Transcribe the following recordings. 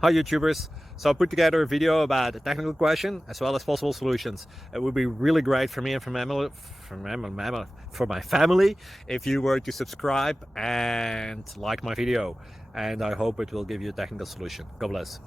Hi YouTubers. So I put together a video about a technical question as well as possible solutions. It would be really great for me and for my family if you were to subscribe and like my video. And I hope it will give you a technical solution. God bless.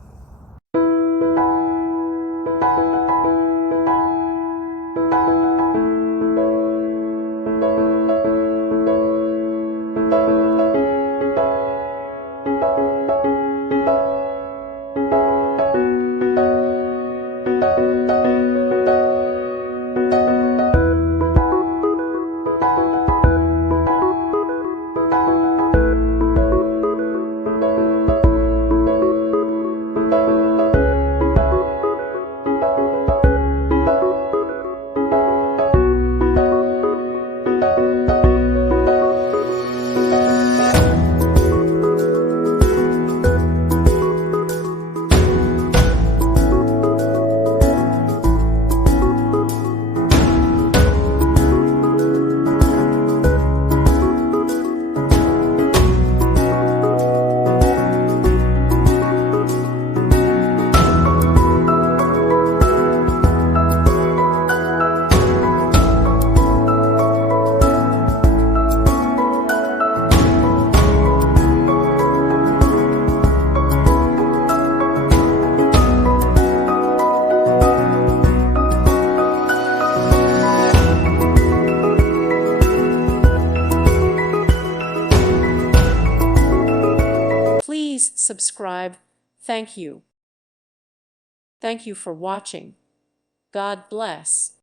Please subscribe. Thank you. Thank you for watching. God bless.